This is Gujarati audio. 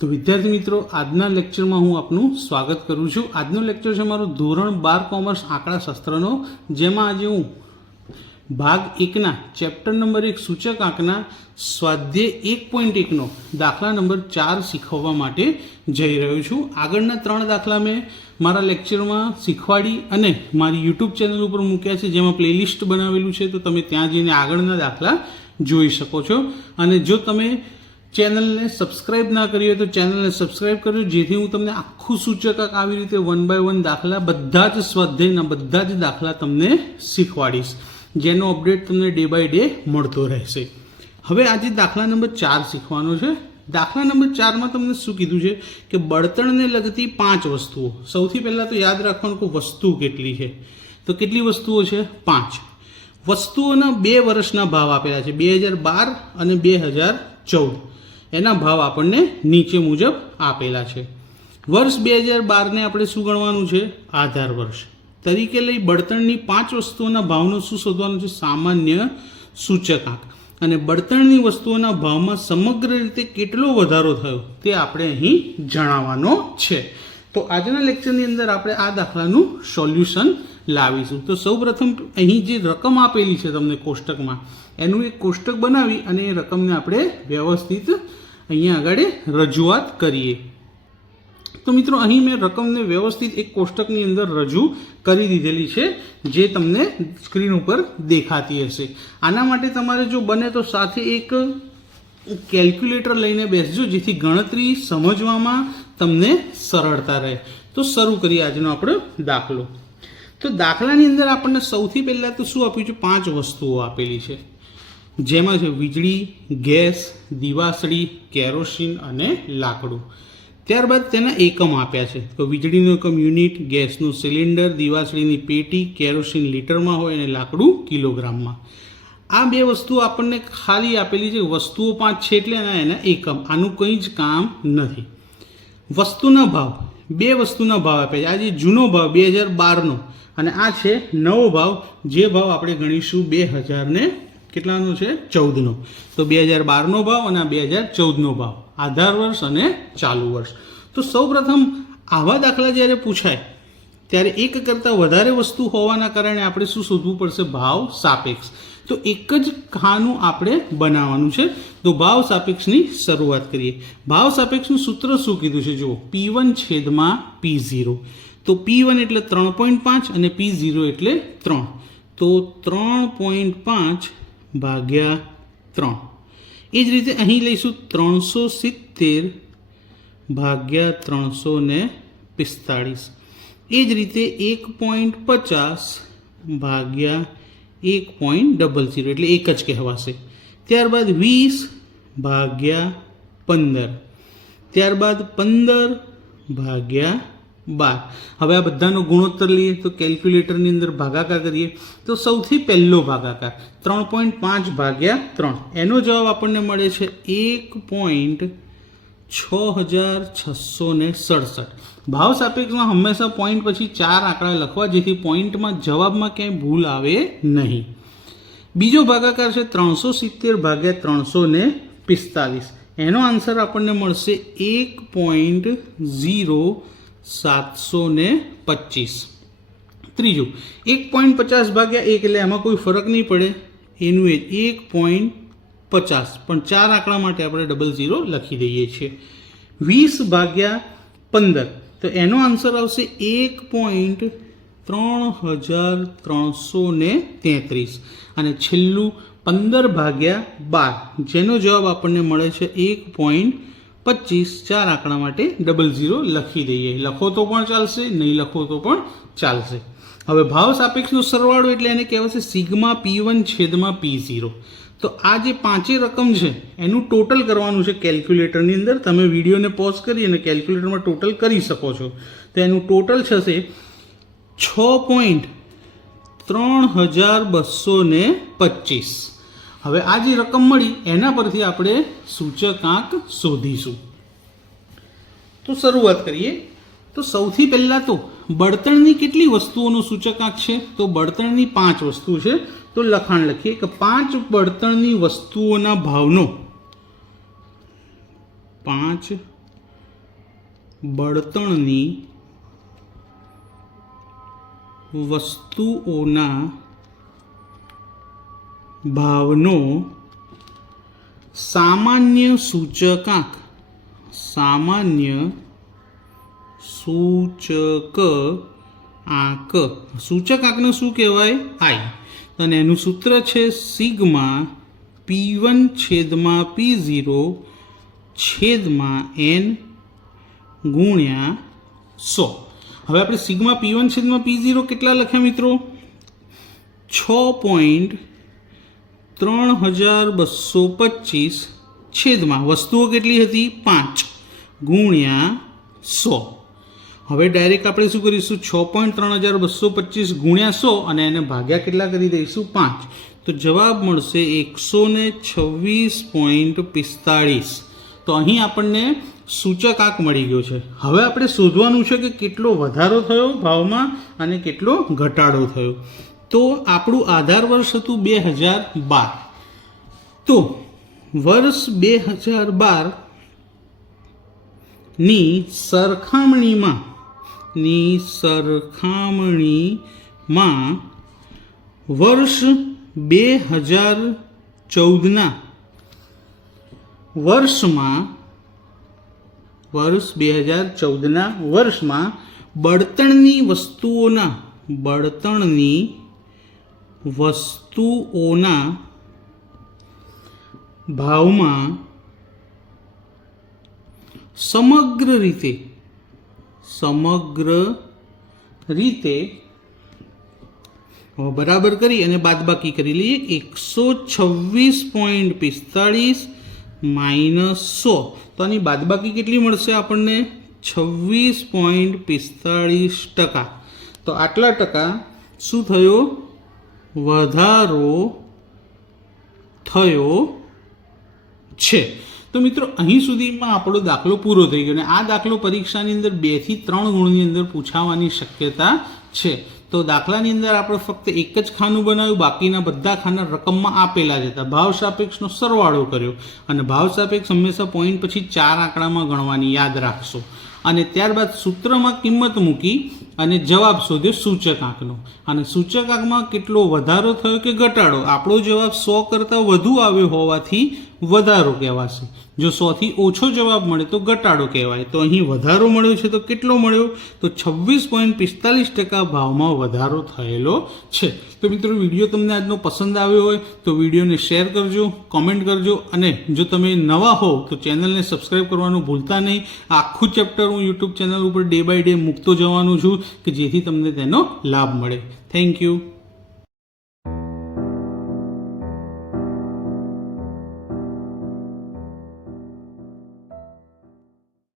તો વિદ્યાર્થી મિત્રો, આજના લેક્ચરમાં હું આપનું સ્વાગત કરું છું। આજનો લેક્ચર છે મારો ધોરણ 12 કોમર્સ આંકડાશાસ્ત્રનો, જેમાં આજે હું ભાગ 1ના ચેપ્ટર નંબર 1 સૂચક આંકના સ્વાધ્યાય 1.1નો દાખલા નંબર 4 શીખવવા માટે જઈ રહ્યો છું। આગળના 3 દાખલા મેં મારા લેક્ચરમાં શીખવાડી અને મારી યુટ્યુબ ચેનલ ઉપર મૂક્યા છે, જેમાં પ્લેલિસ્ટ બનાવેલું છે, તો તમે ત્યાં જઈને આગળના દાખલા જોઈ શકો છો। અને જો તમે ચેનલને સબસ્ક્રાઇબ ના કરી હોય તો ચેનલને સબસ્ક્રાઇબ કરજો, જેથી હું તમને આખું સૂચકાંક આવી રીતે 1 by 1 દાખલા બધા જ સ્વાધ્યાયના બધા જ દાખલા તમને શીખવાડીશ, જેનો અપડેટ તમને ડે બાય ડે મળતો રહેશે। હવે આજે દાખલા નંબર 4 શીખવાનો છે। દાખલા નંબર 4માં તમને શું કીધું છે કે બળતણને લગતી 5 વસ્તુઓ। સૌથી પહેલાં તો યાદ રાખવાનું કે વસ્તુ કેટલી છે, તો કેટલી વસ્તુઓ છે? 5 વસ્તુઓના 2 વર્ષના ભાવ આપેલા છે, 2012 અને 2014। એના ભાવ આપણને નીચે મુજબ આપેલા છે। વર્ષ 2012ને આપણે શું ગણવાનું છે? આધાર વર્ષ તરીકે લઈ બળતણની 5 વસ્તુઓના ભાવનું શું શોધવાનું છે? સામાન્ય સૂચકાંક। અને બળતણની વસ્તુઓના ભાવમાં સમગ્ર રીતે કેટલો વધારો થયો તે આપણે અહીં જણાવવાનો છે। તો આજના લેક્ચરની અંદર આપણે આ દાખલાનું સોલ્યુશન લાવીશું। તો સૌપ્રથમ અહીં જે રકમ આપેલી છે તમને કોષ્ટકમાં, એનું એક કોષ્ટક બનાવી અને એ રકમને આપણે વ્યવસ્થિત અહીંયા આગળ રજૂઆત કરીએ। તો મિત્રો, અહીં મેં રકમને વ્યવસ્થિત એક કોષ્ટકની અંદર રજૂ કરી દીધેલી છે, જે તમને સ્ક્રીન ઉપર દેખાતી હશે। આના માટે તમારે જો બને તો સાથે એક કેલ્ક્યુલેટર લઈને બેસજો, જેથી ગણતરી સમજવામાં તમને સરળતા રહે। તો શરૂ કરીએ આજનો આપણો દાખલો। તો દાખલાની અંદર આપણને સૌથી પહેલાં તો શું આપ્યું છે? 5 વસ્તુઓ આપેલી છે, જેમાં છે વીજળી, ગેસ, દિવાસળી, કેરોસીન અને લાકડું। ત્યારબાદ તેના એકમ આપ્યા છે, તો વીજળીનું એકમ યુનિટ, ગેસનું સિલિન્ડર, દિવાસળીની પેટી, કેરોસીન લીટરમાં હોય અને લાકડું કિલોગ્રામમાં। આ 2 વસ્તુઓ આપણને ખાલી આપેલી છે, વસ્તુઓ 5 છે એટલે એના એકમ, આનું કંઈ જ કામ નથી। વસ્તુના ભાવ, 2 વસ્તુના ભાવ આપ્યા છે। આ જે જૂનો ભાવ 2012નો અને આ છે નવો ભાવ, જે ભાવ આપણે ગણીશું 2000 કેટલાનો છે? 14નો। તો 2012નો ભાવ અને 2014નો ભાવ, આધાર વર્ષ અને ચાલુ વર્ષ। તો સૌપ્રથમ આવા દાખલા જ્યારે પૂછાય ત્યારે એક કરતાં વધારે વસ્તુ હોવાના કારણે આપણે શું શોધવું પડશે? ભાવ સાપેક્ષ। તો એક જ ખાનું આપણે બનાવવાનું છે। તો ભાવ સાપેક્ષની શરૂઆત કરીએ। ભાવ સાપેક્ષનું સૂત્ર શું કીધું છે? જુઓ, P1 છેદમાં P0। તો P1 એટલે 3.5 અને P0 એટલે 3, તો 3.5 ભાગ્યા 3। એ જ રીતે અહીં લઈશું 370 ભાગ્યા 345। એ જ રીતે 1.50 ભાગ્યા 1.00 એટલે એક જ કહેવાશે। ત્યારબાદ 20 ભાગ્યા 15, ત્યારબાદ 15 ભાગ્યા 12। હવે આ બધાનો ગુણોત્તર લઈએ તો કેલ્ક્યુલેટરની અંદર ભાગાકાર કરીએ તો સૌથી પહેલો ભાગાકાર 3.5 ભાગ્યા 3, એનો જવાબ આપણને મળે છે 1.6667। ભાવ સાપેક્ષમાં હંમેશા પોઈન્ટ પછી 4 આંકડા લખવા, જેથી પોઈન્ટમાં જવાબમાં ક્યાંય ભૂલ આવે નહીં। બીજો ભાગાકાર છે 370 ભાગ્યા 345, એનો આન્સર આપણને મળશે 1.0725। ત્રીજું 1.50 ભાગ્યા 1 એટલે એમાં કોઈ ફરક નહીં પડે, એનું એ 1.50, પણ 4 આંકડા માટે આપણે 00 લખી દઈએ છીએ। 20 ભાગ્યા 15, તો એનો આન્સર આવશે 1.3333। અને છેલ્લું 15 ભાગ્યા 12, જેનો જવાબ આપણને મળે છે 1.25, 4 આંકડા માટે 00 લખી દઈએ। લખો તો પણ ચાલશે, નહીં લખો તો પણ ચાલશે। હવે ભાવ સાપેક્ષનો સરવાળો એટલે એને કહેવાશે સિગ્મા P1 છેદમાં P0। તો આ જે 5 રકમ છે એનું ટોટલ કરવાનું છે કેલ્ક્યુલેટરની અંદર। તમે વિડીયોને પોઝ કરી અને કેલ્ક્યુલેટરમાં ટોટલ કરી શકો છો। તો એનું ટોટલ થશે 6.3225। હવે આ જે રકમ મળી એના પરથી આપણે સૂચકાંક શોધીશું। તો શરૂઆત કરીએ। તો સૌથી પહેલાં તો બળતણની કેટલી વસ્તુઓનું સૂચકાંક છે? તો બળતણની 5 વસ્તુ છે। તો લખાણ લખીએ કે 5 બળતણની વસ્તુઓના ભાવનો 5 બળતણની વસ્તુઓના ભાવનો સામાન્ય સૂચકાંક સૂચકાંકને શું કહેવાય? આઈ. અને એનું સૂત્ર છે સિગ્મા P1 છેદમાં P0 છેદમાં n ગુણ્યા 100. હવે આપણે સિગ્મા P1 છેદમાં P0 કેટલા લખ્યા મિત્રો? 6.3225 છેદમાં વસ્તુઓ કેટલી હતી? 5 ગુણ્યા 100. હવે ડાયરેક્ટ આપણે શું કરીશું? 6.3225 ગુણ્યા 100 અને એને ભાગ્યા કેટલા કરી દઈશું? 5. તો જવાબ મળશે 126.45. તો અહીં આપણને સૂચકાંક મળી ગયો છે. હવે આપણે શોધવાનું છે કે કેટલો વધારો થયો ભાવમાં અને કેટલો ઘટાડો થયો. તો આપણું આધાર વર્ષ હતું 2012. તો વર્ષ 2012 ની સરખામણીમાં વર્ષ 2014ના વર્ષમાં બળતણની વસ્તુઓના ભાવમાં સમગ્ર રીતે બરાબર કરી અને બાદબાકી કરી લઈએ. 126.45 માઇનસ 100. તો આની બાદબાકી કેટલી મળશે આપણને? 26.45%. તો આટલા ટકા શું થયો? વધારો થયો છે. તો મિત્રો અહીં સુધીમાં આપણો દાખલો પૂરો થઈ ગયો અને આ દાખલો પરીક્ષાની અંદર 2 થી 3 ગુણની અંદર પૂછાવાની શક્યતા છે. તો દાખલાની અંદર આપણે ફક્ત એક જ ખાનું બનાવ્યું, બાકીના બધા ખાના રકમમાં આપેલા જ હતા. ભાવ સાપેક્ષનો સરવાળો કર્યો અને ભાવ સાપેક્ષ હંમેશા પોઈન્ટ પછી 4 આંકડામાં ગણવાની યાદ રાખશો. અને ત્યારબાદ સૂત્રમાં કિંમત મૂકી અને જવાબ શોધ્યો સૂચકાંકનો. અને સૂચકાંકમાં કેટલો વધારો થયો કે ઘટાડો? આપણો જવાબ 100 કરતાં વધુ આવ્યો હોવાથી વધારો કહેવાશે. જો 100 થી ઓછો જવાબ મળે તો ઘટાડો કહેવાય. તો અહીં વધારો મળ્યો છે તો કેટલો મળ્યો? તો 26.45% ભાવમાં વધારો થયેલો છે. તો મિત્રો વિડીયો તમને આજનો પસંદ આવ્યો હોય તો વિડીયોને શેર કરજો, કોમેન્ટ કરજો અને જો તમે નવા હો તો ચેનલને સબસ્ક્રાઈબ કરવાનું ભૂલતા નહીં. આખું ચેપ્ટર હું યુટ્યુબ ચેનલ ઉપર ડે બાય ડે મૂકતો જવાનું છું કે જેથી તમને તેનો લાભ મળે. Thank you.